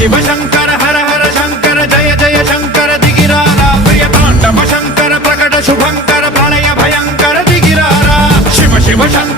शिव शंकर हर हर शंकर जय जय शंकर दिगिरारा प्रिय तांडव शंकर प्रकट शुभंकर प्रलय भयंकर दिगिरारा शिव शिव शंकर